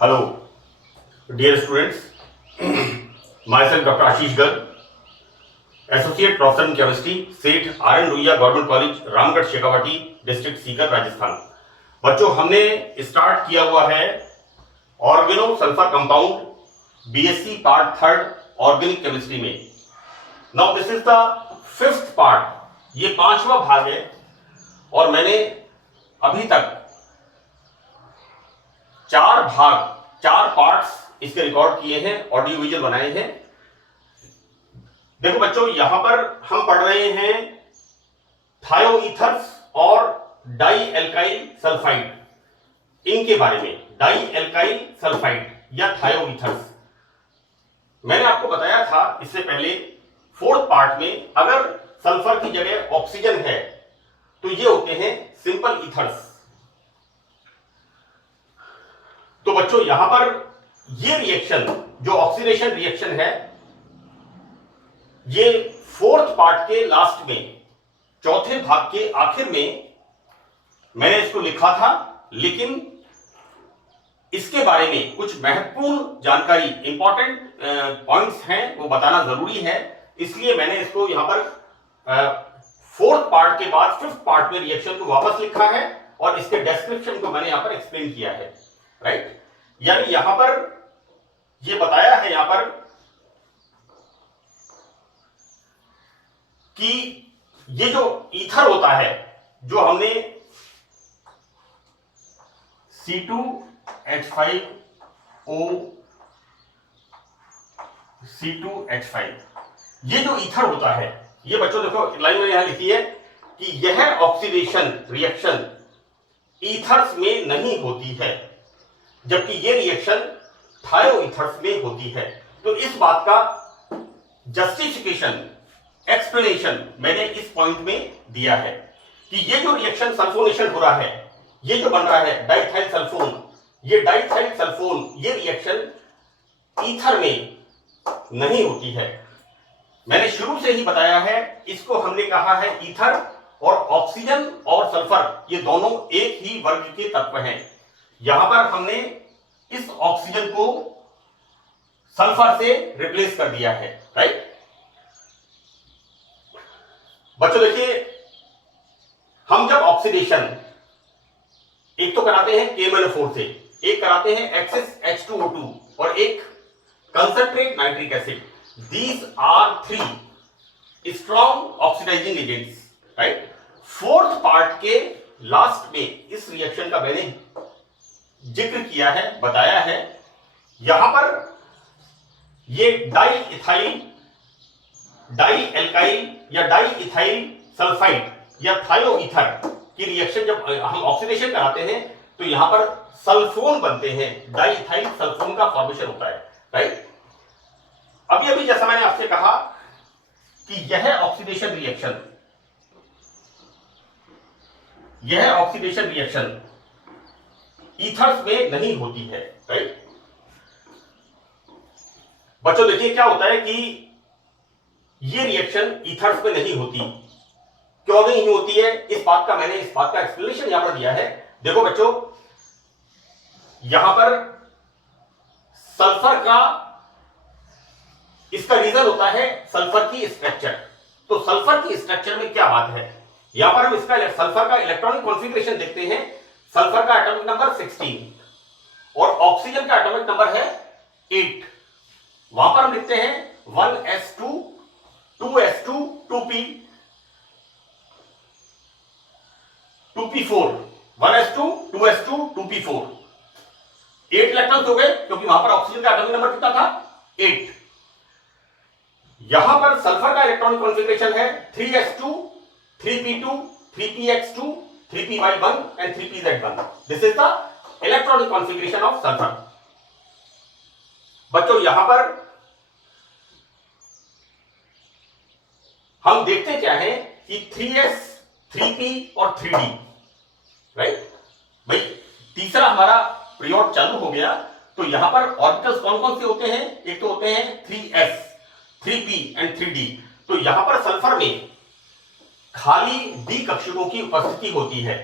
Hello, dear students. Myself, Dr. Ashish Garg, Associate Professor in Chemistry, Seth R.N. Ruia government college, Ramgarh, Shekhawati, district Sikar, Rajasthan. बच्चों, हमने start किया हुआ है organo sulphur compound BSc part third organic chemistry में। Now this is the fifth part, ये पांचवा भाग है और मैंने अभी तक चार पार्ट्स इसके रिकॉर्ड किए हैं, ऑडियो विजुअल बनाए हैं। देखो बच्चों, यहां पर हम पढ़ रहे हैं थायोईथर्स और डाई एल्काइल सल्फाइड, इनके बारे में। डाई एल्काइल सल्फाइड या थायोईथर्स, मैंने आपको बताया था इससे पहले फोर्थ पार्ट में, अगर सल्फर की जगह ऑक्सीजन है तो ये होते हैं सिंपल ईथर्स। तो बच्चों, यहां पर ये रिएक्शन जो ऑक्सीडेशन रिएक्शन है, ये फोर्थ पार्ट के लास्ट में, चौथे भाग के आखिर में मैंने इसको लिखा था, लेकिन इसके बारे में कुछ महत्वपूर्ण जानकारी, इंपॉर्टेंट पॉइंट्स हैं, वो बताना जरूरी है। इसलिए मैंने इसको यहां पर फोर्थ पार्ट के बाद फिफ्थ पार्ट में रिएक्शन को वापस लिखा है और इसके डिस्क्रिप्शन को मैंने यहां पर एक्सप्लेन किया है, राइट। यानी यहां पर ये बताया है यहां पर कि ये जो ईथर होता है, जो हमने C2H5O, ये जो ईथर होता है, ये बच्चों देखो लाइन में यहां लिखी है कि यह ऑक्सीडेशन रिएक्शन ईथर्स में नहीं होती है, जबकि ये रिएक्शन थायोईथर्स में होती है। तो इस बात का जस्टिफिकेशन, एक्सप्लेनेशन मैंने इस पॉइंट में दिया है कि ये जो रिएक्शन सल्फोनेशन हो रहा है, ये जो बन रहा है डाइथाइल सल्फोन, ये डाइथाइल सल्फोन, ये रिएक्शन ईथर में नहीं होती है। मैंने शुरू से ही बताया है, इसको हमने कहा है ईथर, और ऑक्सीजन और सल्फर ये दोनों एक ही वर्ग के तत्व हैं। यहां पर हमने इस ऑक्सीजन को सल्फर से रिप्लेस कर दिया है, राइट। बच्चों देखिए, हम जब ऑक्सीडेशन एक तो कराते हैं KMnO4 से, एक कराते हैं एक्सेस H2O2 और एक concentrate nitric acid. These are three strong oxidizing agents, right. Fourth part के लास्ट में इस रिएक्शन का मैंने जिक्र किया है, बताया है। यहां पर ये डाई एल्काइल या डाई इथाइल सल्फाइड या थायोईथर की रिएक्शन जब हम ऑक्सीडेशन कराते हैं तो यहां पर सल्फोन बनते हैं, डाई इथाइल सल्फोन का फॉर्मेशन होता है, राइट। अभी अभी जैसा मैंने आपसे कहा कि यह ऑक्सीडेशन रिएक्शन ईथर्स में नहीं होती है, राइट। बच्चों देखिए क्या होता है कि ये रिएक्शन ईथर्स में नहीं होती। क्यों नहीं होती है, इस बात का एक्सप्लेनेशन यहां पर दिया है। देखो बच्चों, यहां पर सल्फर का, इसका रीजन होता है सल्फर की स्ट्रक्चर। तो सल्फर की स्ट्रक्चर में क्या बात है, यहां पर हम इसका सल्फर का इलेक्ट्रॉनिक कॉन्फ़िगरेशन देखते हैं। सल्फर का एटॉमिक नंबर 16 और ऑक्सीजन का एटॉमिक नंबर है 8। वहां पर हम लिखते हैं 1s2 2s2 2p 2p4, 1s2 2s2 2p4, 8 electrons हो गए, क्योंकि वहां पर ऑक्सीजन का एटॉमिक नंबर कितना था, 8। यहां पर सल्फर का इलेक्ट्रॉनिक कॉन्फ़िगरेशन है 3s2 3p2 3px2 3py1 and 3pz1. This is the electronic configuration of sulfur. बच्चों यहां पर हम देखते क्या है कि 3s 3p और 3d, राइट। भाई तीसरा हमारा पीरियड चालू हो गया, तो यहां पर ऑर्बिटल्स कौन कौन से होते हैं, एक तो होते हैं 3s 3p एंड 3d। तो यहां पर सल्फर में खाली डी कक्षकों की उपस्थिति होती है,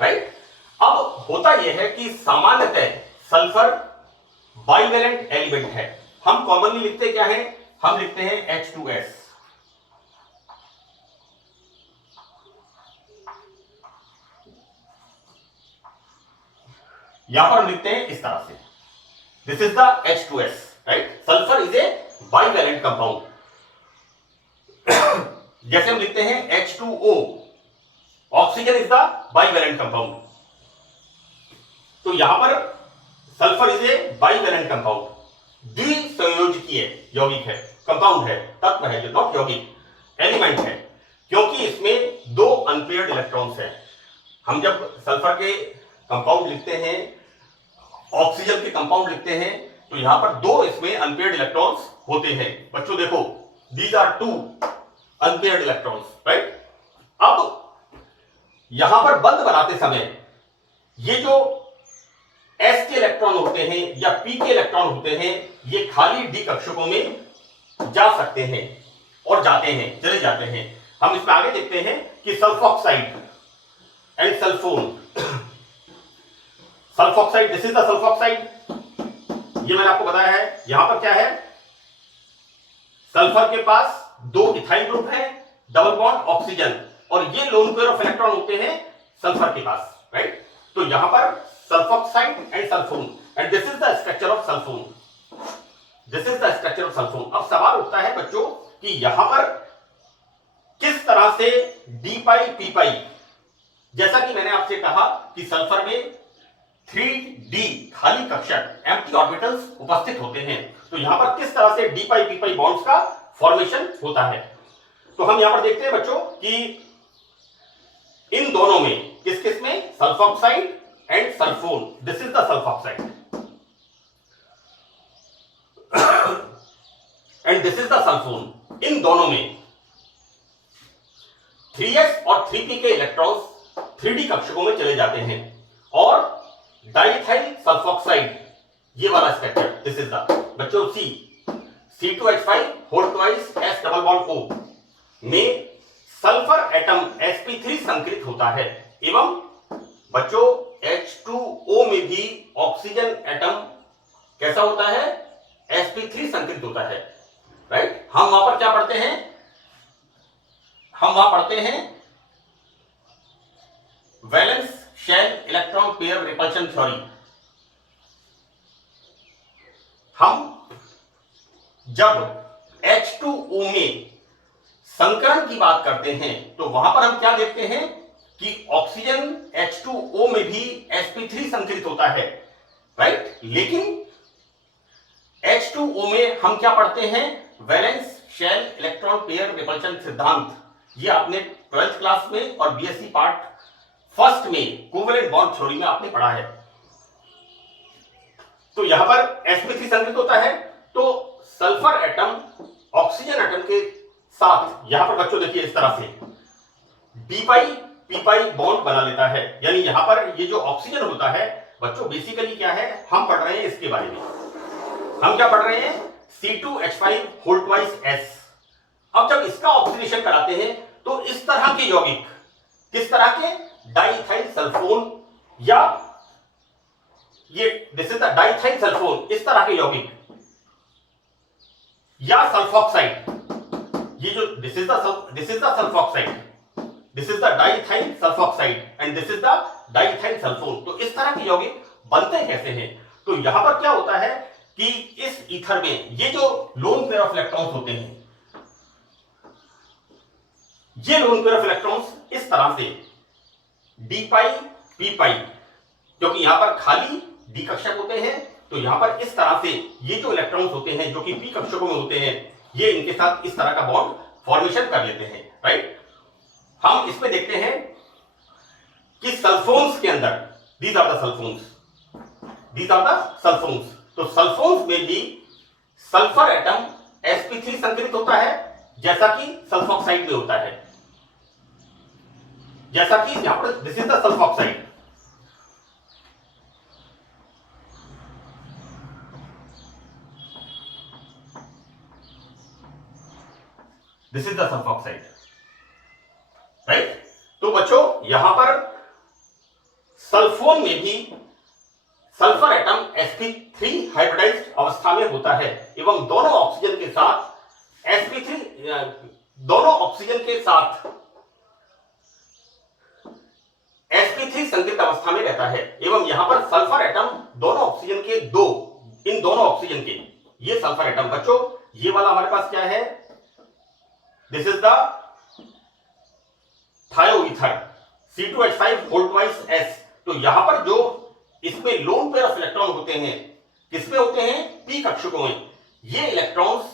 राइट। अब होता यह है कि सामान्यतः सल्फर बाइवेलेंट एलिमेंट है। हम कॉमनली लिखते क्या है, हम लिखते हैं H2S। यहां पर हम लिखते हैं इस तरह से, this is the H2S, right. Sulphur is a bivalent compound. जैसे हम लिखते हैं H2O, oxygen is the bivalent compound. तो यहां पर sulphur is a bivalent compound, द्विसंयोजकीय यौगिक है, कंपाउंड है, तत्व है, नॉट यौगिक, एलिमेंट है, क्योंकि इसमें दो अनपेयर्ड इलेक्ट्रॉन्स हैं। हम जब सल्फर के कंपाउंड लिखते हैं, ऑक्सीजन के कंपाउंड लिखते हैं, तो यहां पर दो इसमें अनपेयर्ड इलेक्ट्रॉन्स होते हैं। बच्चों देखो, these are two unpaired electrons, right. अब यहां पर बंध बनाते समय ये जो S के इलेक्ट्रॉन होते हैं या P के इलेक्ट्रॉन होते हैं, ये खाली D कक्षकों में जा सकते हैं और जाते हैं, चले जाते हैं। हम इसमें आगे देखते हैं कि sulphoxide and sulphone, sulphoxide, this is the sulphoxide, ये मैंने आपको बताया है। यहां पर क्या है, सल्फर के पास दो इथाइल ग्रुप है, डबल बॉन्ड ऑक्सीजन, और ये लोन पेयर ऑफ इलेक्ट्रॉन होते हैं सल्फर के पास, राइट। तो यहां पर sulphoxide and sulphone, and this is the structure of sulphone, this is the structure of sulphone. अब सवाल उठता है बच्चों कि यहां पर किस तरह से डी पाई पी पाई, जैसा कि मैंने आपसे कहा कि सल्फर में 3d खाली कक्षक एम्प्टी ऑर्बिटल्स उपस्थित होते हैं, तो यहां पर किस तरह से डी पाई पी पाई बॉन्ड्स का फॉर्मेशन होता है। तो हम यहां पर देखते हैं बच्चों कि इन दोनों में, किस किस में, sulphoxide and sulphone, this is the sulphoxide and this is the sulphone, इन दोनों में 3s और 3p के इलेक्ट्रॉन्स 3d कक्षकों में चले जाते हैं, और डाइथाइल सल्फॉक्साइड, ये वाला स्ट्रक्चर, दिस इज द बच्चों C2H5 whole twice S double bond O में सल्फर एटम sp3 संकृत होता है, एवं बच्चों H2O में भी ऑक्सीजन एटम कैसा होता है, sp3 संकृत होता है, राइट। हम वहां पर क्या पढ़ते हैं, हम वहां पढ़ते हैं valence shell electron pair repulsion theory. हम जब H2O में संकरण की बात करते हैं, तो वहां पर हम क्या देखते हैं कि ऑक्सीजन H2O में भी sp3 संकलित होता है, राइट। लेकिन H2O में हम क्या पढ़ते हैं, valence shell electron pair repulsion सिद्धांत। ये आपने 12th क्लास में और बीएससी पार्ट फर्स्ट में कोवेलेंट बॉन्ड थ्योरी में आपने पढ़ा है। तो यहां पर sp3 संकलित होता है, तो सल्फर एटम ऑक्सीजन एटम के साथ यहां पर बच्चों देखिए इस तरह से डी पाई पी पाई बॉन्ड बना लेता है। यानी यहां पर ये जो ऑक्सीजन होता है बच्चों, बेसिकली क्या है, हम पढ़ रहे हैं इसके बारे में, हम क्या पढ़ रहे हैं, C2H5 होल ट्वाइस S। अब जब इसका ऑक्सीडेशन कराते हैं तो इस तरह के यौगिक, किस तरह के, डाइथाइल सल्फोन, या ये this is the diethyl sulphone, इस तरह के यौगिक, या सल्फॉक्साइड, ये जो this is the sulphoxide, this is the diethyl sulphoxide, and this is the diethyl sulphone. तो इस तरह के यौगिक बनते कैसे हैं, तो यहां पर क्या होता है कि इस ईथर में ये जो लोन पेयर ऑफ इलेक्ट्रॉन्स होते हैं, ये लोन पेयर ऑफ इलेक्ट्रॉन्स इस तरह से डी पाई पी पाई, क्योंकि यहां पर खाली डी कक्षक होते हैं, तो यहां पर इस तरह से ये जो इलेक्ट्रॉन्स होते हैं जो कि पी कक्षकों में होते हैं, ये इनके साथ इस तरह का बॉन्ड फॉर्मेशन कर लेते हैं, राइट। हम इसमें देखते हैं कि सल्फोन्स के अंदर, these are the sulphones, these are the sulphones, तो सल्फोन्स में भी सल्फर एटम sp3 संकलित होता है, जैसा कि सल्फॉक्साइड में होता है, जैसा कि यहां पर this is the sulphoxide, this is the sulphoxide, right. तो बच्चों यहां पर सल्फोन में भी सल्फर एटम sp3 हाइब्रिडाइज्ड अवस्था में होता है एवं दोनों ऑक्सीजन के साथ sp3 संतृप्त अवस्था में रहता है एवं यहां पर सल्फर एटम इन दोनों ऑक्सीजन के ये सल्फर एटम बच्चों, ये वाला हमारे पास क्या है, दिस इज द थायोईथर C2H5 तो यहां पर जो इसमें लोन पेयर ऑफ इलेक्ट्रॉन होते हैं, किसमें होते हैं, p कक्षकों में। ये इलेक्ट्रॉन्स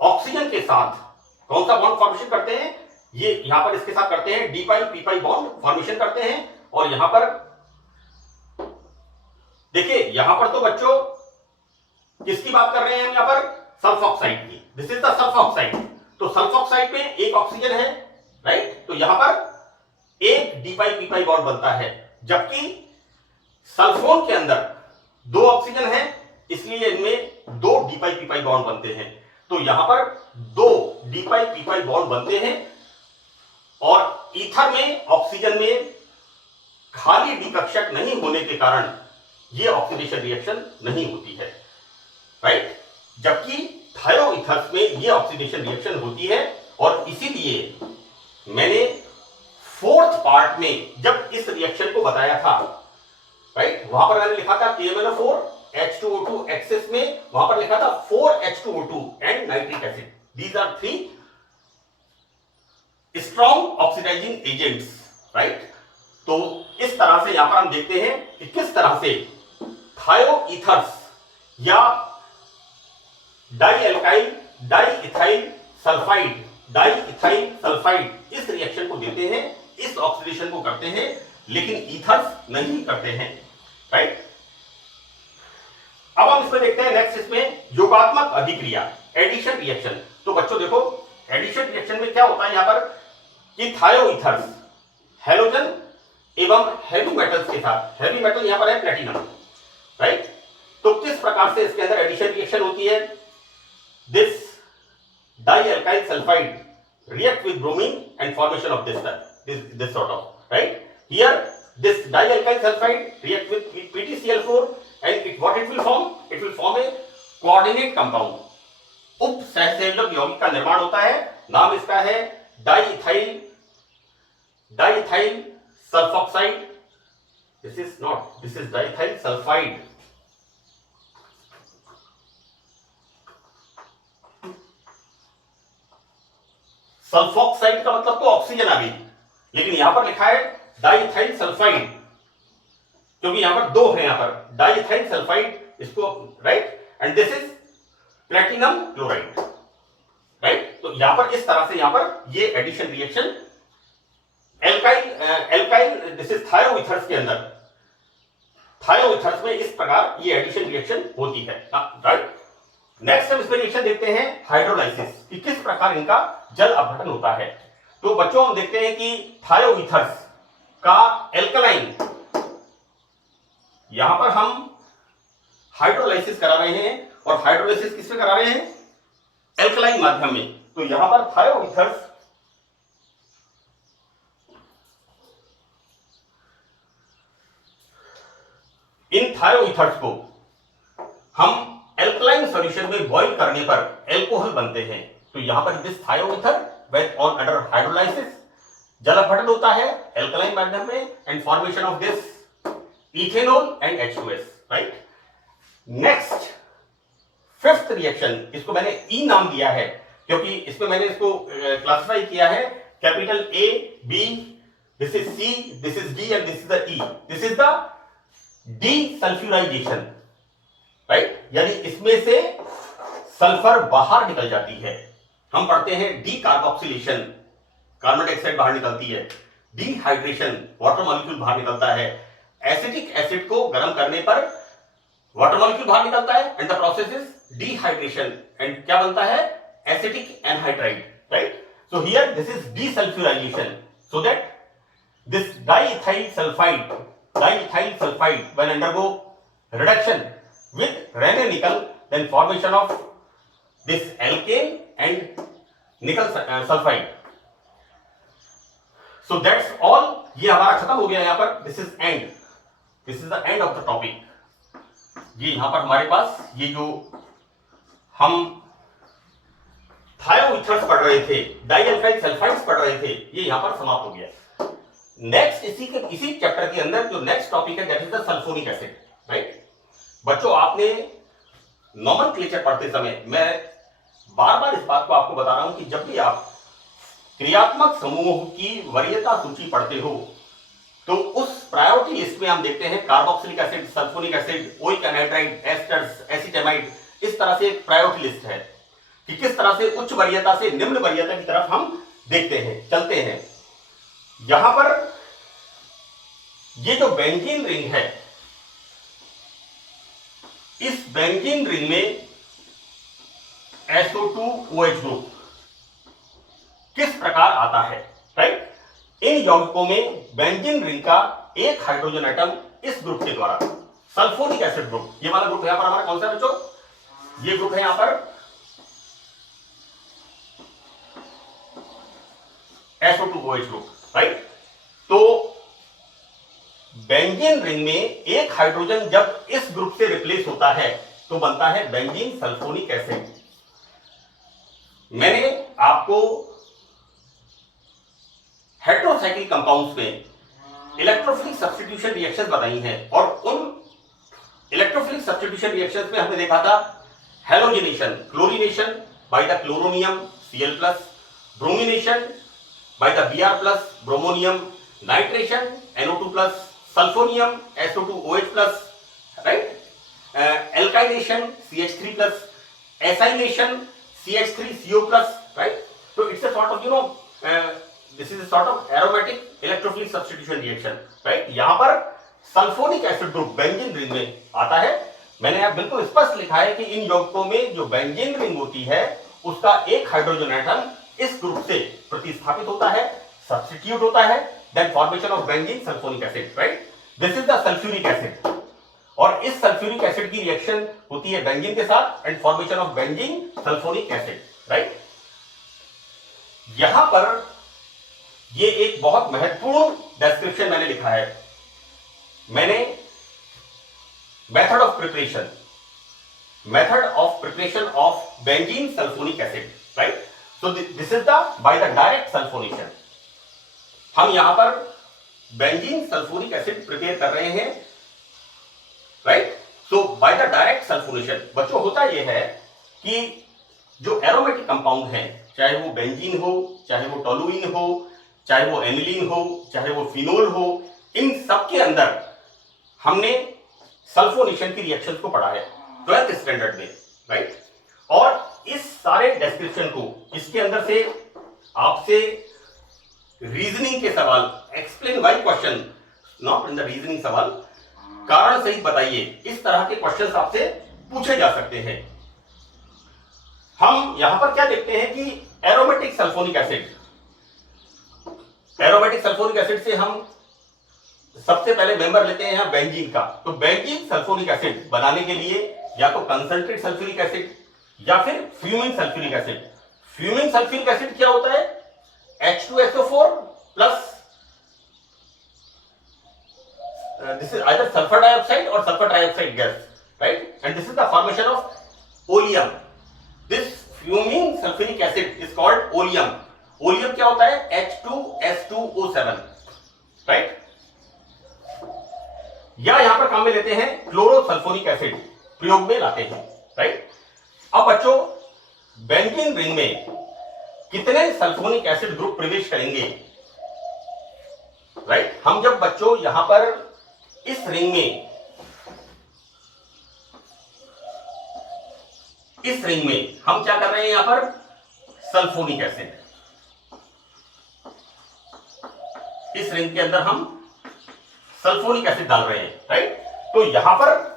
ऑक्सीजन के साथ कौन सा बॉन्ड फॉर्मेशन करते हैं, ये यहां पर इसके साथ करते हैं d पाई p पाई बॉन्ड फॉर्मेशन करते हैं। और यहां पर देखिए, यहां पर तो बच्चों किसकी बात कर रहे हैं हम, यहां पर सल्फॉक्साइड की, दिस इज द सल्फॉक्साइड। तो सल्फॉक्साइड में एक ऑक्सीजन है, राइट, तो यहां पर एक d पाई p पाई बॉन्ड बनता है, जबकि सल्फोन के अंदर दो ऑक्सीजन है, इसलिए इनमें दो d पाई p पाई बॉन्ड बनते हैं। तो यहां पर दो d पाई p पाई बॉन्ड बनते हैं और ईथर में ऑक्सीजन में खाली डी कक्षक नहीं होने के कारण यह ऑक्सीडेशन रिएक्शन नहीं होती है, राइट, जबकि थायोईथर्स में यह ऑक्सीडेशन रिएक्शन होती है। और इसीलिए मैंने फोर्थ पार्ट में जब इस रिएक्शन को बताया था, राइट, वहां पर मैंने लिखा था KMnO4 H2O2 एक्सेस में, वहां पर लिखा था 4H2O2 and nitric acid, these are 3 strong oxidizing agents, right. तो इस तरह से यहां पर हम देखते हैं कि किस तरह से थायोईथर्स या डाईइथाइल सल्फाइड इस रिएक्शन को देते हैं, इस ऑक्सीडेशन को करते हैं, लेकिन ईथर्स नहीं करते हैं, राइट। अब हम इसमें देखते हैं नेक्स्ट, इसमें योगात्मक अभिक्रिया, एडिशन रिएक्शन। तो बच्चों देखो, एडिशन रिएक्शन में क्या होता है यहां पर कि थायोईथर्स हैलोजन एवं हेवी मेटल्स के साथ, हेवी मेटल यहां पर है प्लेटिनम, राइट, तो किस प्रकार से इसके अंदर एडिशन रिएक्शन होती है, this dialkyl sulphide react with bromine and formation of this sort of, right, here this dialkyl sulfide react with PtCl4 and what it will form a coordinate compound, उप सहसंयोजक यौगिक का निर्माण होता है, नाम इसका है diethyl sulphoxide, this is diethyl sulphide. Sulphoxide का मतलब तो ऑक्सीजन आ गई, लेकिन यहां पर लिखा है डाइइथाइल सल्फाइड, क्योंकि यहां पर दो है, यहां पर डाइइथाइल सल्फाइड इसको, right, and this is platinum chloride, right. तो यहां पर इस तरह से यहां पर ये addition reaction alkyl this is thioethers के अंदर, थायोईथर्स में इस प्रकार ये एडिशन रिएक्शन होती है, राइट। नेक्स्ट हम इसमें रिएक्शन देखते हैं हाइड्रोलाइसिस, कि किस प्रकार इनका जल अपघटन होता है। तो बच्चों हम देखते हैं कि थायोईथर्स का एल्कलाइन, यहां पर हम हाइड्रोलाइसिस करा रहे हैं, और हाइड्रोलाइसिस किसमें करा रहे हैं, एल्कलाइन माध्यम में। तो यहां पर थायोईथर्स इन थायोईथर्स को हम एल्कलाइन सॉल्यूशन में बॉइल करने पर एल्कोहल बनते हैं। तो यहां पर this थायोईथर when on under hydrolysis जल अपघटन होता है एल्कलाइन माध्यम में, and formation of this ethanol and H2S, right. Next fifth reaction, इसको मैंने ई नाम दिया है क्योंकि इसमें मैंने इसको क्लासिफाई किया है, capital A B, this is C, this is D and this is the E, this is the desulphurisation, right, यानी इसमें से सल्फर बाहर निकल जाती है। हम पढ़ते हैं डी कार्बोक्सिलेशन, कार्बन डाइऑक्साइड बाहर निकलती है, डिहाइड्रेशन, वाटर मॉलिक्यूल बाहर निकलता है, एसिटिक एसिड को गर्म करने पर वाटर मॉलिक्यूल बाहर निकलता है, and the process is dehydration, and क्या बनता है, acetic anhydride, right. So here this is desulphurisation, so that this diethyl sulphide when undergo reduction with Raney nickel, then formation of this alkane and nickel sulfide. So that's all, ये हमारा खत्म हो गया यहाँ पर, this is the end of the topic. ये यहां पर हमारे पास ये जो हम थायोईथर्स पढ़ रहे थे, डाइअल्काइल सल्फाइड्स पढ़ रहे थे, ये यहां पर समाप्त हो गया। नेक्स्ट इसी चैप्टर के अंदर जो नेक्स्ट टॉपिक है that is the sulphonic acid, right. बच्चों आपने नोमेनक्लेचर पढ़ते समय मैं बार बार इस बात को आपको बता रहा हूं कि जब भी आप क्रियात्मक समूह की वरीयता सूची पढ़ते हो तो उस प्रायोरिटी लिस्ट में हम देखते हैं carboxylic acid, sulphonic acid, oic anhydride, asters, acetamide, इस तरह से एक प्रायोरिटी लिस्ट है कि किस तरह से उच्च वरीयता से निम्न वरीयता की तरफ हम देखते हैं, चलते हैं। यहां पर ये जो बेंजीन रिंग है, इस बेंजीन रिंग में SO2OH ग्रुप किस प्रकार आता है, राइट। इन यौगिकों में बेंजीन रिंग का एक हाइड्रोजन एटम इस ग्रुप के द्वारा, सल्फोनिक एसिड ग्रुप, ये वाला ग्रुप यहां पर हमारा कौन सा है बच्चों, ये ग्रुप है यहां पर SO2OH ग्रुप, राइट। तो बेंजीन रिंग में एक हाइड्रोजन जब इस ग्रुप से रिप्लेस होता है तो बनता है बेंजीन सल्फोनिक एसिड। मैंने आपको हेटेरोसाइक्लिक कंपाउंड्स में इलेक्ट्रोफिलिक सब्स्टिट्यूशन रिएक्शंस बताई हैं और उन इलेक्ट्रोफिलिक सब्स्टिट्यूशन रिएक्शंस में हमने देखा था halogenation, chlorination by the chloronium Cl+, bromination by the Br+, bromonium, nitration, NO2+, sulfonium, SO2OH+, right? Alkylation, CH3+, acylation, CH3CO+, right? So it's a sort of, this is a sort of aromatic electrophilic substitution reaction, right? यहाँ पर sulphonic acid group benzene ring में आता है। मैंने यहाँ बिल्कुल स्पष्ट लिखा है कि इन यौगिकों में जो बेंजीन रिंग होती है उसका एक हाइड्रोजन एटम इस ग्रुप से प्रतिस्थापित होता है, सब्स्टिट्यूट होता है, then formation of benzene sulphonic acid, right. This is the sulphuric acid और इस सल्फ्यूरिक एसिड की रिएक्शन होती है बेंजीन के साथ and formation of benzene sulphonic acid, right. यहां पर ये एक बहुत महत्वपूर्ण डिस्क्रिप्शन मैंने लिखा है। मैंने method of preparation of benzene sulphonic acid, right. So this is by the direct sulfonation। हम यहां पर बेंजीन सल्फोनिक एसिड प्रिपेयर कर रहे हैं, right. So by the direct sulphonation बच्चों होता यह है कि जो एरोमेटिक कंपाउंड हैं, चाहे वो बेंजीन हो, चाहे वो टोलुइन हो, चाहे वो एनिलीन हो, चाहे वो फिनोल हो, इन सब के अंदर हमने सल्फोनेशन की रिएक्शन को पढ़ा है 12th स्टैंडर्ड में, राइट। और इस सारे डिस्क्रिप्शन को इसके अंदर से आपसे रीजनिंग के सवाल, explain why question, not in the reasoning सवाल, कारण सहित बताइए, इस तरह के क्वेश्चंस आपसे पूछे जा सकते हैं। हम यहां पर क्या देखते हैं कि एरोमेटिक सल्फोनिक एसिड से हम सबसे पहले मेंबर लेते हैं यहां बेंजीन का। तो बेंजीन सल्फोनिक एसिड बनाने के लिए या तो कंसंट्रेट सल्फ्यूरिक एसिड या फिर fuming sulphuric acid. Fuming sulphuric acid क्या होता है, H2SO4 plus this is either sulfur dioxide or sulfur trioxide gas, right? And this is the formation of oleum. This fuming sulfuric acid is called oleum. Oleum क्या होता है, H2S2O7, right? या यहां पर काम में लेते हैं क्लोरोसल्फोनिक एसिड, प्रयोग में लाते हैं, राइट। अब बच्चों बेंजीन रिंग में कितने सल्फोनिक एसिड ग्रुप प्रवेश करेंगे, राइट। हम जब बच्चों यहां पर इस रिंग में हम क्या कर रहे हैं, यहां पर सल्फोनिक एसिड, इस रिंग के अंदर हम सल्फोनिक एसिड डाल रहे हैं, राइट। तो यहां पर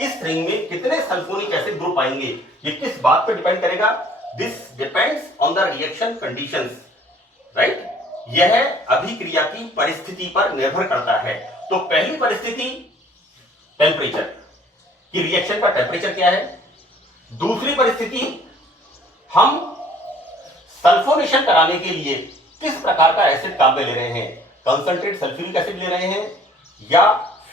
इस रिंग में कितने सल्फोनिक एसिड ग्रुप आएंगे, ये किस बात पर डिपेंड करेगा, this depends on the reaction conditions, right. यह अभिक्रिया की परिस्थिति पर निर्भर करता है। तो पहली परिस्थिति टेम्परेचर, कि रिएक्शन का टेम्परेचर क्या है। दूसरी परिस्थिति, हम सल्फोनेशन कराने के लिए किस प्रकार का एसिड काम में ले रहे हैं, कंसंट्रेट सल्फ्यूरिक एसिड ले रहे हैं या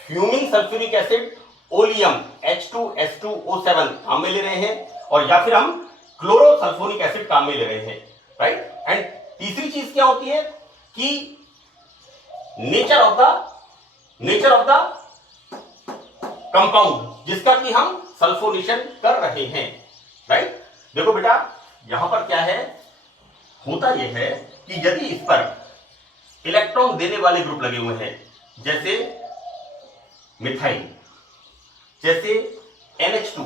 fuming sulphuric acid, oleum H2S2O7 काम में ले रहे हैं, और या फिर हम क्लोरोसल्फोनिक एसिड काम में ले रहे हैं, राइट। एंड तीसरी चीज क्या होती है कि नेचर ऑफ द कंपाउंड जिसका कि हम सल्फोनेशन कर रहे हैं, राइट। देखो बेटा यहां पर क्या है, होता यह है कि यदि इस पर इलेक्ट्रॉन देने वाले ग्रुप लगे हुए हैं, जैसे मिथाइल, जैसे NH2,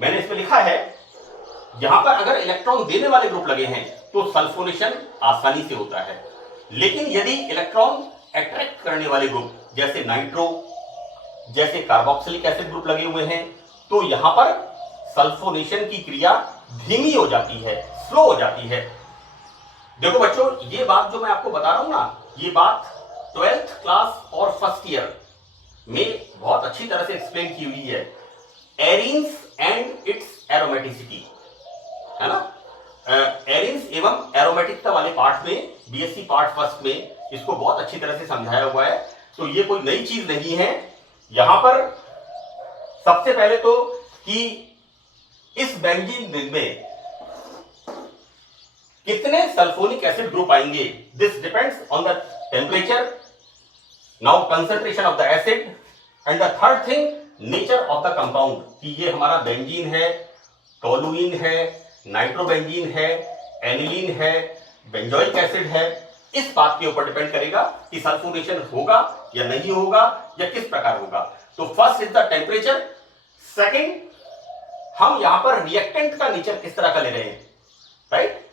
मैंने इसमें लिखा है, यहां पर अगर इलेक्ट्रॉन देने वाले ग्रुप लगे हैं तो सल्फोनेशन आसानी से होता है। लेकिन यदि इलेक्ट्रॉन अट्रैक्ट करने वाले ग्रुप जैसे नाइट्रो, जैसे कार्बोक्सिलिक एसिड ग्रुप लगे हुए हैं, तो यहां पर सल्फोनेशन की क्रिया धीमी हो जाती है, स्लो हो जाती है। देखो बच्चों, ये बात जो मैं आपको बता रहा हूं ना, ये बात 12th क्लास और फर्स्ट ईयर में बहुत अच्छी तरह से एक्सप्लेन की हुई है। एरीन्स एंड इट्स एरोमेटिसिटी, है ना, एरीन्स एवं एरोमेटिकता वाले पार्ट में, बीएससी पार्ट फर्स्ट में इसको बहुत अच्छी तरह से समझाया हुआ है। तो ये कोई नई चीज नहीं है। यहां पर सबसे पहले तो कि इस बेंजीन रिंग में कितने सल्फोनिक एसिड ग्रुप आएंगे, this depends on the temperature, now concentration of the acid, and the third thing nature of the compound, कि ये हमारा बेंजीन है, टोलुइन है, नाइट्रोबेंजीन है, एनिलीन है, बेंजोइक एसिड है। इस बात के ऊपर डिपेंड करेगा कि सल्फोनेशन होगा या नहीं होगा या किस प्रकार होगा। तो first is the temperature, second हम यहां पर रिएक्टेंट का नेचर किस तरह का ले रहे हैं, राइट।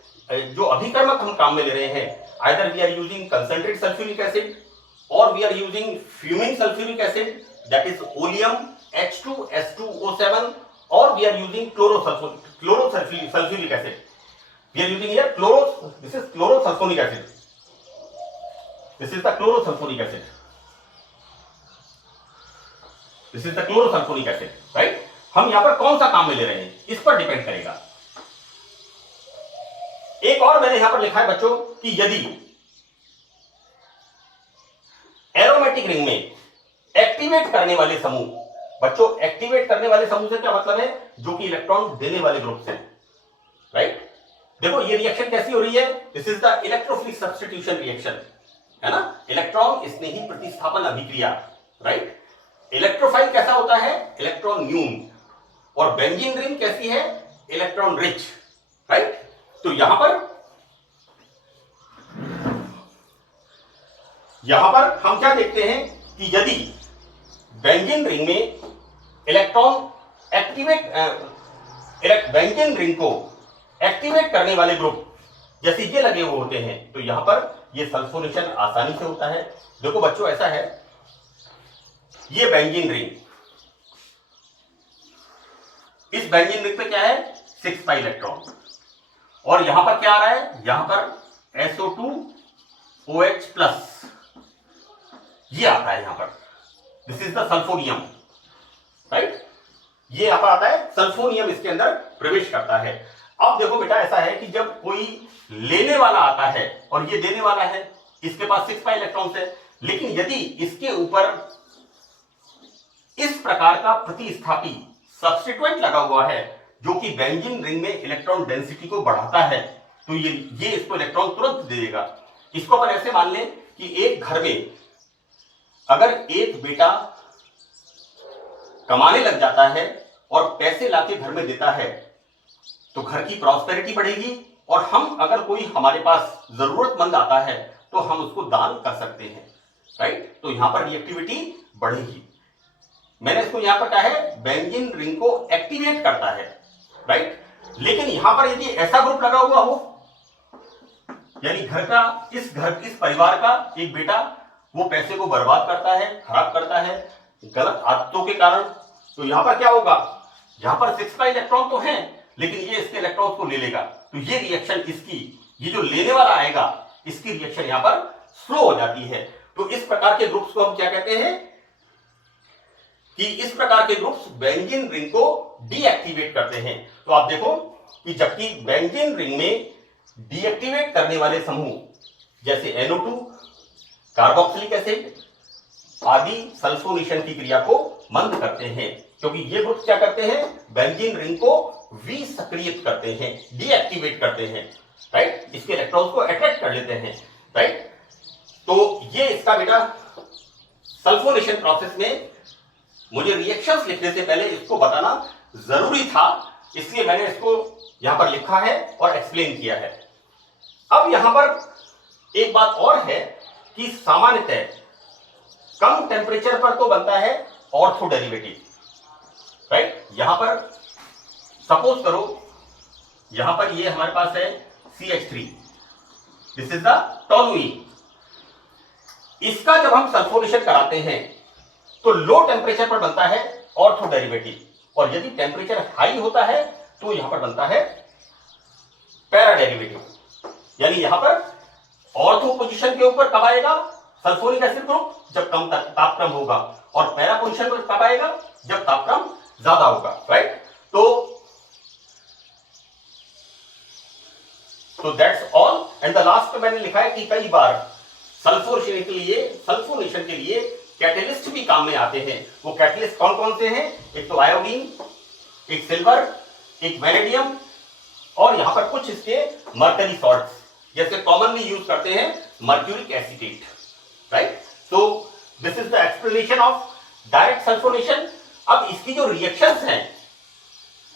जो अभिकर्मक हम काम में ले रहे हैं, either we are using concentrate sulphuric acid और we are using fuming sulphuric acid, that is oleum H2S2O7, और we are using chlorosulphuric acid, we are using here this is chlorosulphonic acid, this is the chlorosulphonic acid, this is the chlorosulphonic acid, right. हम यहां पर कौन सा काम में ले रहे हैं इस पर डिपेंड करेगा। एक और मैंने यहां पर लिखा है बच्चों कि यदि एरोमेटिक रिंग में एक्टिवेट करने वाले समूह, बच्चों एक्टिवेट करने वाले समूह से क्या मतलब है, जो कि इलेक्ट्रॉन देने वाले ग्रुप से, राइट। देखो ये रिएक्शन कैसी हो रही है, this is the electrophilic substitution reaction, है ना, इलेक्ट्रॉन स्नेही प्रतिस्थापन अभिक्रिया, राइट। इलेक्ट्रोफाइल कैसा होता है, इलेक्ट्रॉन न्यून, और बेंजीन रिंग कैसी है, इलेक्ट्रॉन रिच, राइट। तो यहां पर हम क्या देखते हैं कि यदि बेंजीन रिंग में इलेक्ट्रॉन बेंजीन रिंग को एक्टिवेट करने वाले ग्रुप जैसे ये लगे हुए होते हैं, तो यहां पर ये सल्फोनेशन आसानी से होता है। देखो बच्चों ऐसा है, ये बेंजीन रिंग, इस बेंजीन रिंग पे क्या है, 6 पाई इलेक्ट्रॉन, और यहां पर क्या आ रहा है, यहां पर SO2OH+, ये आता है यहां पर, दिस इज द सल्फोनियम, राइट। ये यहां पर आता है, सल्फोनियम इसके अंदर प्रवेश करता है। अब देखो बेटा ऐसा है कि जब कोई लेने वाला आता है और ये देने वाला है, इसके पास 6 पाई इलेक्ट्रॉन्स है, लेकिन यदि इसके ऊपर इस प्रकार का प्रतिस्थापी सब्स्टिट्यूएंट लगा हुआ है जो कि बेंजीन रिंग में इलेक्ट्रॉन डेंसिटी को बढ़ाता है, तो ये इसको इलेक्ट्रॉन तुरंत दे देगा। इसको अपन ऐसे मान लें कि एक घर में अगर एक बेटा कमाने लग जाता है और पैसे लाके घर में देता है, तो घर की प्रॉस्पेरिटी बढ़ेगी, और हम अगर कोई हमारे पास जरूरतमंद आता है तो हम उसको दान कर सकते हैं, राइट। तो यहां पर रिएक्टिविटी बढ़ेगी। मैंने इसको यहां पर कहा है बेंजीन रिंग को एक्टिवेट करता है, राइट। लेकिन यहां पर यदि ऐसा ग्रुप लगा हुआ हो, यानी इस परिवार का एक बेटा वो पैसे को बर्बाद करता है, खराब करता है गलत आदतों के कारण, तो यहां पर क्या होगा, यहां पर 6 पाई इलेक्ट्रॉन तो हैं, लेकिन ये इसके इलेक्ट्रॉन्स को ले लेगा, तो ये रिएक्शन इसकी, ये जो लेने वाला आएगा इसकी रिएक्शन यहां पर स्लो हो जाती है। तो इस प्रकार के ग्रुप्स को हम क्या कहते हैं कि इस प्रकार के ग्रुप्स बेंजीन रिंग को डीएक्टिवेट करते हैं। तो आप देखो कि जबकि बेंजीन रिंग में डीएक्टिवेट करने वाले समूह जैसे NO2, कार्बोक्सिलिक एसिड, आदि सल्फोनेशन की क्रिया को मंद करते हैं, क्योंकि ये ग्रुप क्या करते हैं, बेंजीन रिंग को विसक्रियत करते हैं, डीएक्टिवेट करते हैं, राइट, इसके इलेक्ट्रॉन्स को अट्रैक्ट कर लेते हैं, राइट। तो ये इसका बेटा सल्फोनेशन प्रोसेस में मुझे रिएक्शंस लिखने से पहले इसको बताना जरूरी था, इसलिए मैंने इसको यहां पर लिखा है और एक्सप्लेन किया है। अब यहां पर एक बात और है कि सामान्यतः कम टेम्परेचर पर तो बनता है ऑर्थो डेरिवेटिव, राइट। यहां पर सपोज करो, यहां पर ये हमारे पास है CH3, this is the toluene. इसका जब हम सल्फोनेशन कराते हैं तो लो टेम्परेचर पर बनता है ऑर्थो डेरिवेटिव, और यदि टेम्परेचर हाई होता है तो यहां पर बनता है पैरा डेरिवेटिव। यानी यहां पर ऑर्थो पोजीशन के ऊपर कब आएगा सल्फोनिक एसिड ग्रुप, जब कम तापक्रम होगा, और पैरा पोजीशन पर कब आएगा, जब तापक्रम ज्यादा होगा, राइट। तो that's all. And the last में मैंने लिखा है कि कई बार सल्फोनेशन के लिए कैटलिस्ट भी काम में आते हैं। वो कैटलिस्ट कौन कौन से हैं, एक तो आयोडीन, एक सिल्वर, एक वैनेडियम, और यहां पर कुछ इसके मर्करी सॉल्ट्स, जैसे कॉमनली यूज करते हैं mercuric acetate, right. So this is the explanation of direct sulphonation. अब इसकी जो रिएक्शंस हैं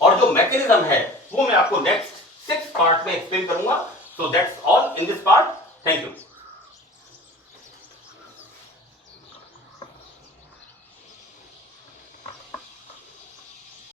और जो मैकेनिज्म है वो मैं आपको नेक्स्ट 6 पार्ट में एक्सप्लेन करूंगा। So that's all in this part. Thank you.